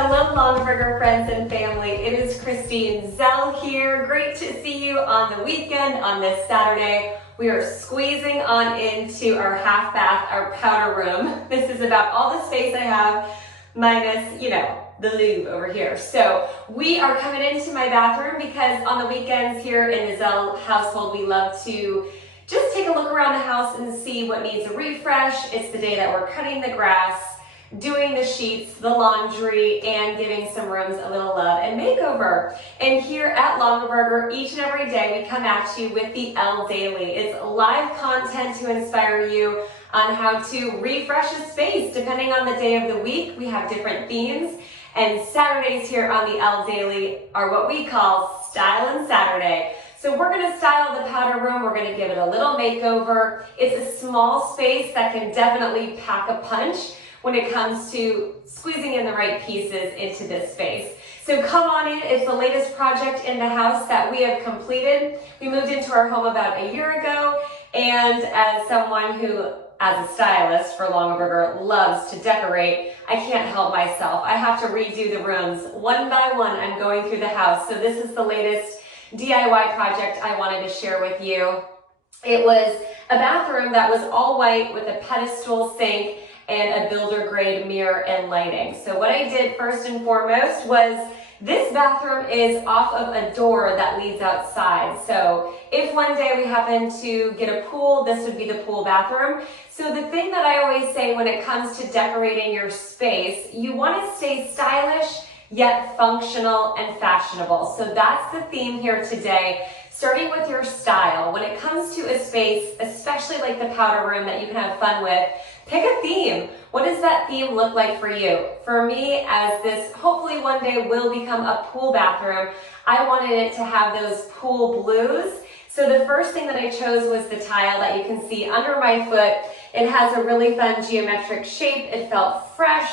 Hello, Longaberger friends and family. It is Kristine Zell here. Great to see you on the weekend, on this Saturday. We are squeezing on into our half bath, our powder room. This is about all the space I have, minus, the lube over here. So we are coming into my bathroom because on the weekends here in the Zell household, we love to just take a look around the house and see what needs a refresh. It's the day that we're cutting the grass, doing the sheets, the laundry, and giving some rooms a little love and makeover. And here at Longaberger, each and every day we come at you with the L Daily. It's live content to inspire you on how to refresh a space. Depending on the day of the week, we have different themes. And Saturdays here on the L Daily are what we call Stylin Saturday. So we're going to style the powder room. We're going to give it a little makeover. It's a small space that can definitely pack a punch when it comes to squeezing in the right pieces into this space. So come on in. It's the latest project in the house that we have completed. We moved into our home about a year ago, and as someone who, as a stylist for Longaberger, loves to decorate, I can't help myself. I have to redo the rooms one by one. I'm going through the house. So this is the latest DIY project I wanted to share with you. It was a bathroom that was all white with a pedestal sink and a builder grade mirror and lighting. So what I did first and foremost was this bathroom is off of a door that leads outside. So if one day we happen to get a pool, this would be the pool bathroom. So the thing that I always say when it comes to decorating your space, you want to stay stylish yet functional and fashionable. So that's the theme here today. Starting with your style. When it comes to a space, especially like the powder room that you can have fun with, pick a theme. What does that theme look like for you? For me, as this hopefully one day will become a pool bathroom, I wanted it to have those pool blues. So the first thing that I chose was the tile that you can see under my foot. It has a really fun geometric shape. It felt fresh.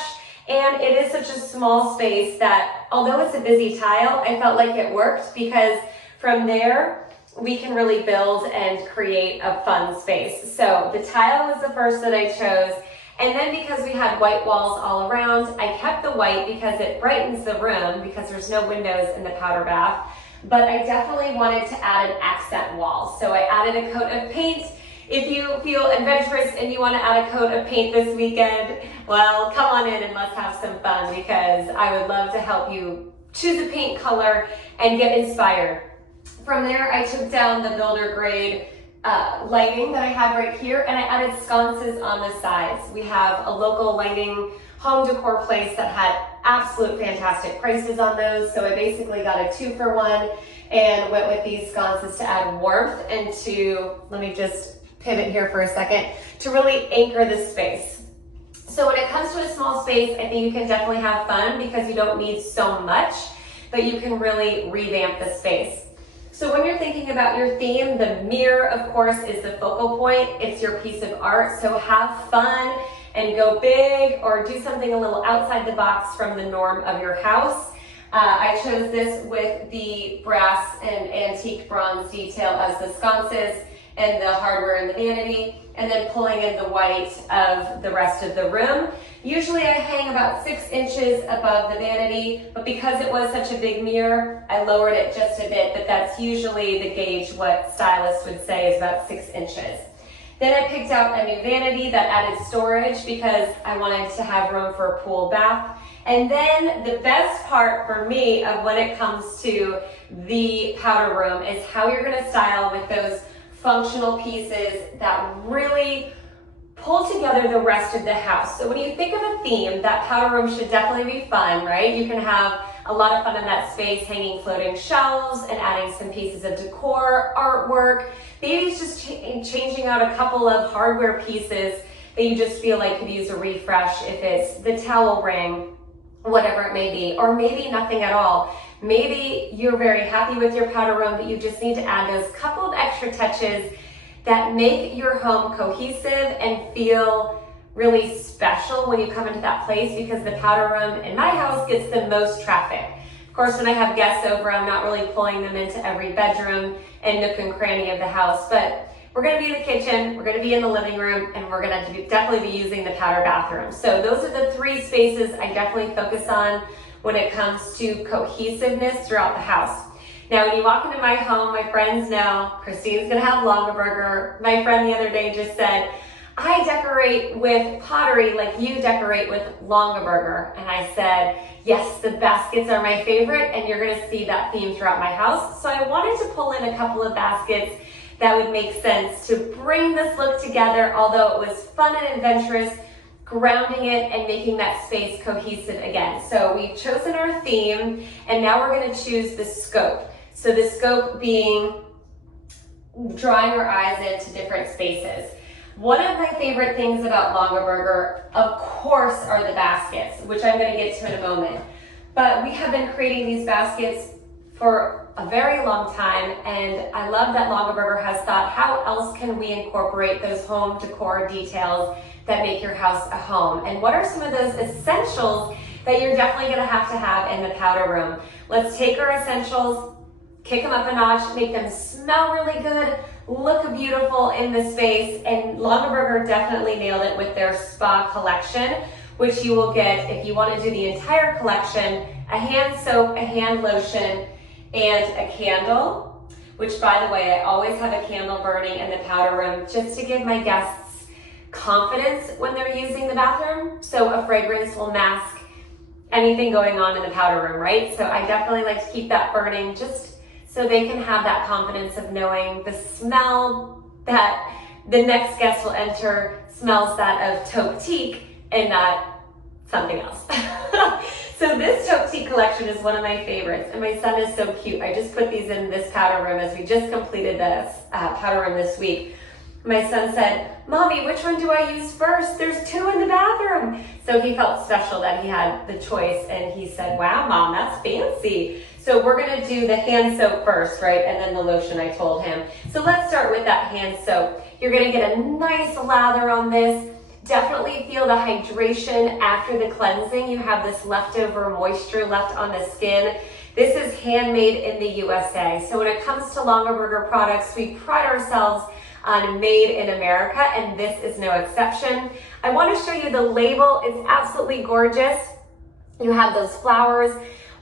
And it is such a small space that, although it's a busy tile, I felt like it worked because from there, we can really build and create a fun space. So the tile was the first that I chose. And then because we had white walls all around, I kept the white because it brightens the room because there's no windows in the powder bath. But I definitely wanted to add an accent wall. So I added a coat of paint. If you feel adventurous and you want to add a coat of paint this weekend, well, come on in and let's have some fun because I would love to help you choose a paint color and get inspired. From there, I took down the builder grade lighting that I had right here and I added sconces on the sides. We have a local lighting home decor place that had absolute fantastic prices on those. So I basically got a 2-for-1 and went with these sconces to add warmth and to, let me just pivot here for a second, to really anchor this space. So when it comes to a small space, I think you can definitely have fun because you don't need so much, but you can really revamp the space. So when you're thinking about your theme, the mirror, of course, is the focal point. It's your piece of art. So have fun and go big or do something a little outside the box from the norm of your house. I chose this with the brass and antique bronze detail as the sconces and the hardware and the vanity, and then pulling in the white of the rest of the room. Usually I hang about 6 inches above the vanity, but because it was such a big mirror, I lowered it just a bit, but that's usually the gauge what stylists would say is about 6 inches. Then I picked out a new vanity that added storage because I wanted to have room for a pool bath. And then the best part for me of when it comes to the powder room is how you're gonna style with those functional pieces that really pull together the rest of the house. So when you think of a theme, that powder room should definitely be fun, right? You can have a lot of fun in that space, hanging floating shelves and adding some pieces of decor, artwork. Maybe it's just changing out a couple of hardware pieces that you just feel like could use a refresh, if it's the towel ring, whatever it may be, or maybe nothing at all. Maybe you're very happy with your powder room, but you just need to add those couple of extra touches that make your home cohesive and feel really special when you come into that place, because the powder room in my house gets the most traffic. Of course, when I have guests over, I'm not really pulling them into every bedroom and nook and cranny of the house, but we're gonna be in the kitchen, we're gonna be in the living room, and we're gonna definitely be using the powder bathroom. So those are the 3 spaces I definitely focus on when it comes to cohesiveness throughout the house. Now, when you walk into my home, my friends know Kristine's gonna have Longaberger. My friend the other day just said, I decorate with pottery like you decorate with Longaberger. And I said, yes, the baskets are my favorite, and you're gonna see that theme throughout my house. So I wanted to pull in a couple of baskets that would make sense to bring this look together, although it was fun and adventurous, grounding it and making that space cohesive again. So we've chosen our theme, and now we're gonna choose the scope. So the scope being drawing our eyes into different spaces. One of my favorite things about Longaberger, of course, are the baskets, which I'm gonna get to in a moment. But we have been creating these baskets for a very long time, and I love that Longaberger has thought, how else can we incorporate those home decor details that make your house a home? And what are some of those essentials that you're definitely gonna have in the powder room? Let's take our essentials, kick them up a notch, make them smell really good, look beautiful in the space, and Longaberger definitely nailed it with their spa collection, which you will get if you want to do the entire collection, a hand soap, a hand lotion, and a candle, which, by the way, I always have a candle burning in the powder room just to give my guests confidence when they're using the bathroom. So a fragrance will mask anything going on in the powder room, right? So I definitely like to keep that burning just so they can have that confidence of knowing the smell that the next guest will enter smells that of taupe teak and not something else. So this taupe teak collection is one of my favorites, and my son is so cute. I just put these in this powder room as we just completed this powder room this week. My son said, Mommy, which one do I use first? There's two in the bathroom. So he felt special that he had the choice, and he said, wow, Mom, that's fancy. So we're gonna do the hand soap first, right? And then the lotion, I told him. So let's start with that hand soap. You're gonna get a nice lather on this. Definitely feel the hydration after the cleansing. You have this leftover moisture left on the skin. This is handmade in the USA. So when it comes to Longaberger products, we pride ourselves on made in America, and this is no exception. I want to show you the label. It's absolutely gorgeous. You have those flowers.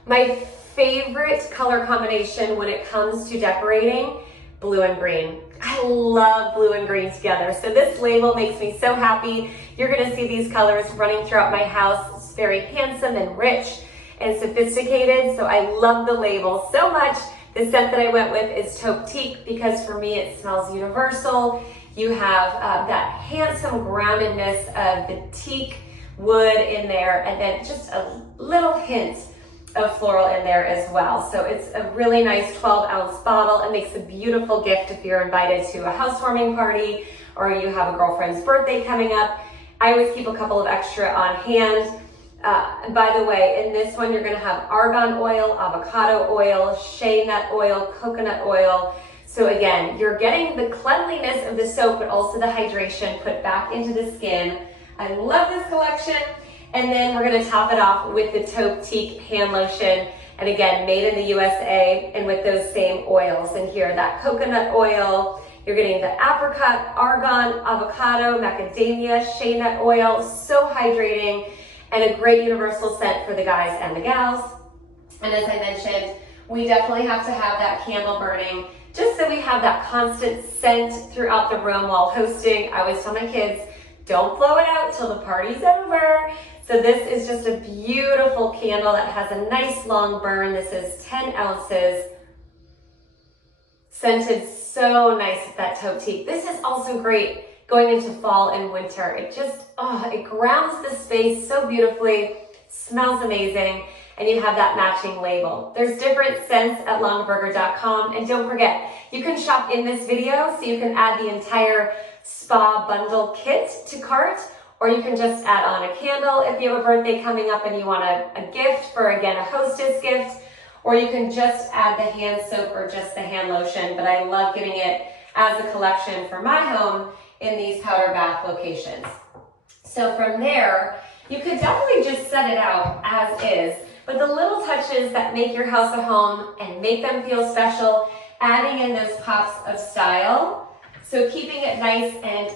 My favorite color combination when it comes to decorating, blue and green. I love blue and green together. So this label makes me so happy. You're gonna see these colors running throughout my house. It's very handsome and rich and sophisticated. So I love the label so much. The scent that I went with is taupe teak because for me it smells universal. You have that handsome groundedness of the teak wood in there, and then just a little hint of floral in there as well. So it's a really nice 12-ounce bottle. It makes a beautiful gift if you're invited to a housewarming party or you have a girlfriend's birthday coming up. I always keep a couple of extra on hand. By the way, in this one, you're gonna have argan oil, avocado oil, shea nut oil, coconut oil. So again, you're getting the cleanliness of the soap, but also the hydration put back into the skin. I love this collection. And then we're gonna top it off with the taupe teak hand lotion. And again, made in the USA and with those same oils. And here, that coconut oil, you're getting the apricot, argan, avocado, macadamia, shea nut oil, so hydrating, and a great universal scent for the guys and the gals. And as I mentioned, we definitely have to have that candle burning just so we have that constant scent throughout the room while hosting. I always tell my kids, don't blow it out till the party's over. So this is just a beautiful candle that has a nice long burn. This is 10 ounces. Scented so nice with that taupe teak. This is also great going into fall and winter. It just, it grounds the space so beautifully, smells amazing, and you have that matching label. There's different scents at longaberger.com, and don't forget, you can shop in this video so you can add the entire spa bundle kit to cart, or you can just add on a candle if you have a birthday coming up and you want a gift for, again, a hostess gift, or you can just add the hand soap or just the hand lotion, but I love getting it as a collection for my home in these powder bath locations. So from there, you could definitely just set it out as is, but the little touches that make your house a home and make them feel special, adding in those pops of style. So keeping it nice and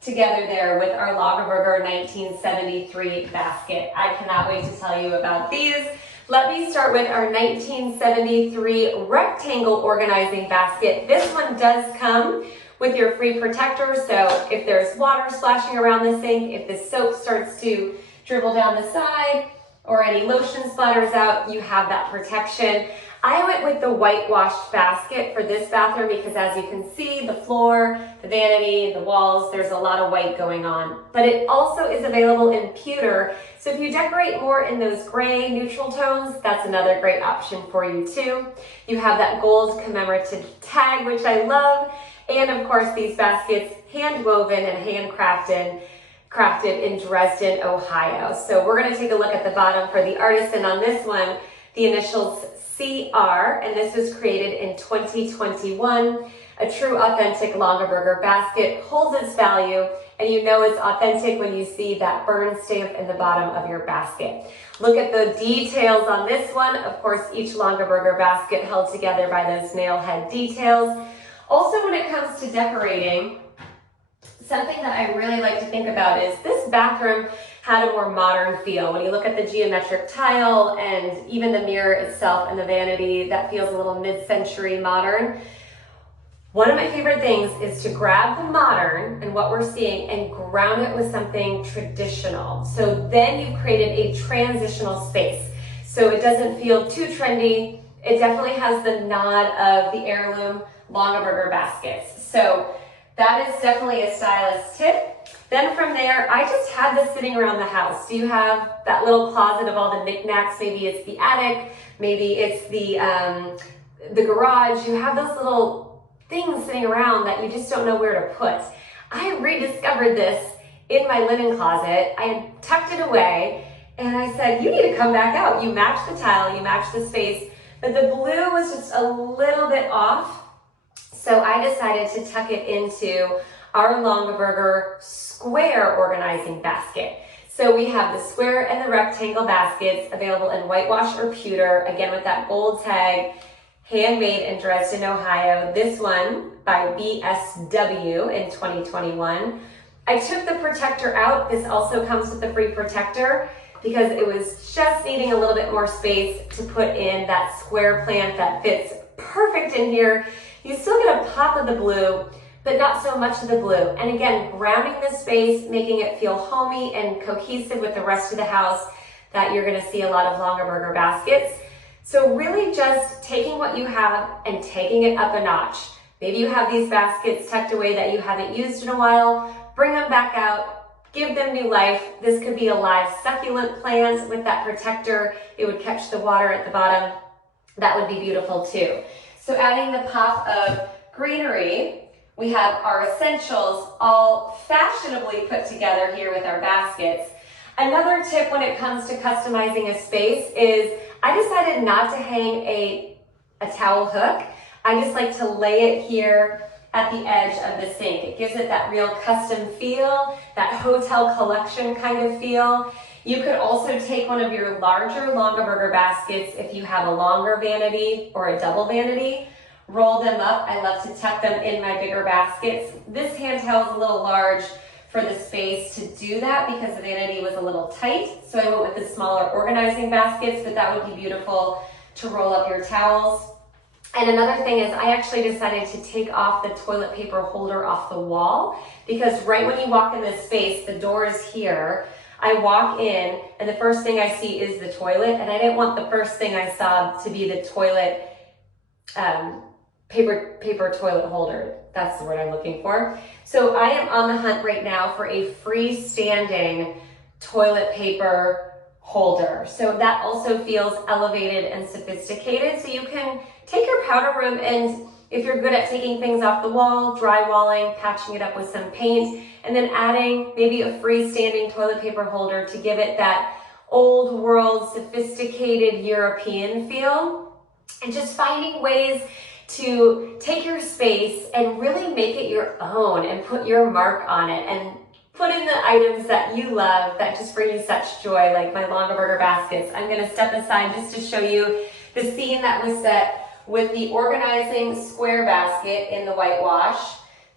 together there with our Lagerberger 1973 basket. I cannot wait to tell you about these. Let me start with our 1973 rectangle organizing basket. This one does come with your free protector, so if there's water splashing around the sink, if the soap starts to dribble down the side, or any lotion splatters out, you have that protection. I went with the whitewashed basket for this bathroom because as you can see, the floor, the vanity, the walls, there's a lot of white going on. But it also is available in pewter, so if you decorate more in those gray neutral tones, that's another great option for you too. You have that gold commemorative tag, which I love, and of course these baskets hand woven and handcrafted in Dresden, Ohio. So we're going to take a look at the bottom for the artisan on this one, the initials CR, and this was created in 2021. A true authentic Longaberger basket holds its value, and you know it's authentic when you see that burn stamp in the bottom of your basket. Look at the details on this one. Of course, each Longaberger basket held together by those nail head details. Also, when it comes to decorating, something that I really like to think about is this bathroom had a more modern feel. When you look at the geometric tile and even the mirror itself and the vanity, that feels a little mid-century modern. One of my favorite things is to grab the modern and what we're seeing and ground it with something traditional. So then you've created a transitional space. So it doesn't feel too trendy. It definitely has the nod of the heirloom Longaberger baskets. So that is definitely a stylist tip. Then from there, I just had this sitting around the house. Do you have that little closet of all the knickknacks? Maybe it's the attic, maybe it's the garage. You have those little things sitting around that you just don't know where to put. I rediscovered this in my linen closet. I had tucked it away and I said, you need to come back out. You match the tile, you match the space, but the blue was just a little bit off. So I decided to tuck it into our Longaberger square organizing basket. So we have the square and the rectangle baskets available in whitewash or pewter, again with that gold tag, handmade in Dresden, Ohio. This one by BSW in 2021. I took the protector out. This also comes with the free protector because it was just needing a little bit more space to put in that square plant that fits perfect in here. You still get a pop of the blue, but not so much of the blue. And again, grounding the space, making it feel homey and cohesive with the rest of the house, that you're gonna see a lot of Longaberger baskets. So really just taking what you have and taking it up a notch. Maybe you have these baskets tucked away that you haven't used in a while, bring them back out, give them new life. This could be a live succulent plant with that protector. It would catch the water at the bottom. That would be beautiful too. So adding the pop of greenery, we have our essentials all fashionably put together here with our baskets. Another tip when it comes to customizing a space is I decided not to hang a towel hook. I just like to lay it here at the edge of the sink. It gives it that real custom feel, that hotel collection kind of feel. You could also take one of your larger Longaberger baskets if you have a longer vanity or a double vanity, roll them up. I love to tuck them in my bigger baskets. This hand towel is a little large for the space to do that because the vanity was a little tight. So I went with the smaller organizing baskets, but that would be beautiful to roll up your towels. And another thing is I actually decided to take off the toilet paper holder off the wall because right when you walk in this space, the door is here. I walk in and the first thing I see is the toilet, and I didn't want the first thing I saw to be the toilet paper toilet holder. That's the word I'm looking for. So I am on the hunt right now for a freestanding toilet paper holder. So that also feels elevated and sophisticated. So you can take your powder room and if you're good at taking things off the wall, drywalling, patching it up with some paint, and then adding maybe a freestanding toilet paper holder to give it that old world, sophisticated European feel, and just finding ways to take your space and really make it your own and put your mark on it and put in the items that you love that just bring you such joy, like my Longaberger baskets. I'm gonna step aside just to show you the scene that was set with the organizing square basket in the whitewash,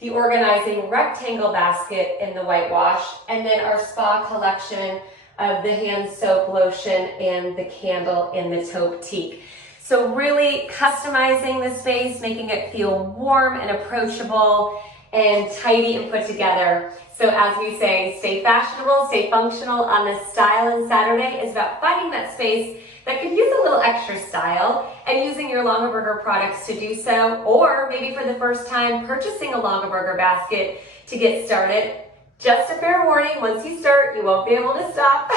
the organizing rectangle basket in the whitewash, and then our spa collection of the hand soap lotion and the candle in the taupe teak. So really customizing the space, making it feel warm and approachable and tidy and put together. So as we say, stay fashionable, stay functional on this Stylin Saturday is about finding that space that could use a little extra style and using your Longaberger products to do so, or maybe for the first time purchasing a Longaberger basket to get started. Just a fair warning, once you start, you won't be able to stop.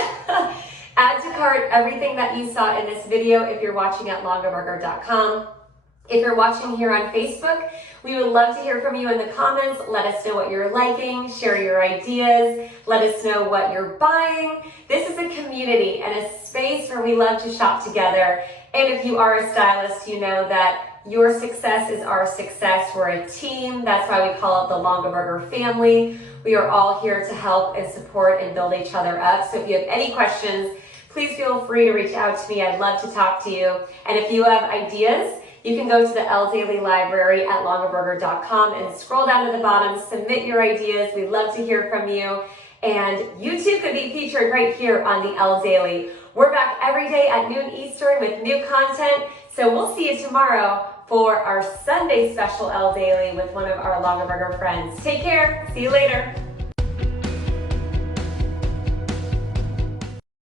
Add to cart everything that you saw in this video if you're watching at longaberger.com. If you're watching here on Facebook, we would love to hear from you in the comments. Let us know what you're liking, share your ideas, let us know what you're buying. This is a community and a space where we love to shop together. And if you are a stylist, you know that your success is our success. We're a team. That's why we call it the Longaberger family. We are all here to help and support and build each other up. So if you have any questions, please feel free to reach out to me. I'd love to talk to you. And if you have ideas, you can go to the L Daily Library at longaberger.com and scroll down to the bottom, submit your ideas. We'd love to hear from you. And you too could be featured right here on the L Daily. We're back every day at noon Eastern with new content. So we'll see you tomorrow for our Sunday special L Daily with one of our Longaberger friends. Take care. See you later.